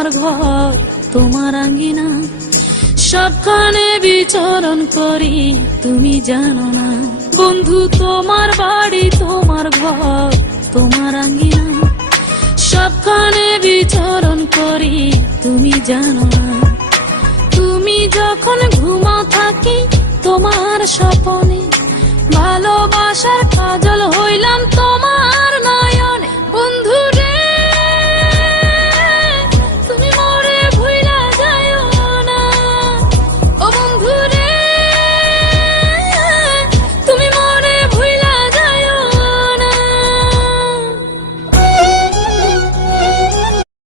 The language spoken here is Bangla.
তোমার ঘর তোমার আঙ্গিনা, সবখানে বিচরণ করি তুমি জানো না। বন্ধু তোমার বাড়ি তোমার ঘর তোমার আঙ্গিনা, সবখানে বিচরণ করি তুমি জানো না। তুমি যখন ঘুমাও থাকি তোমার স্বপনে, ভালোবাসার কাজল হইলাম।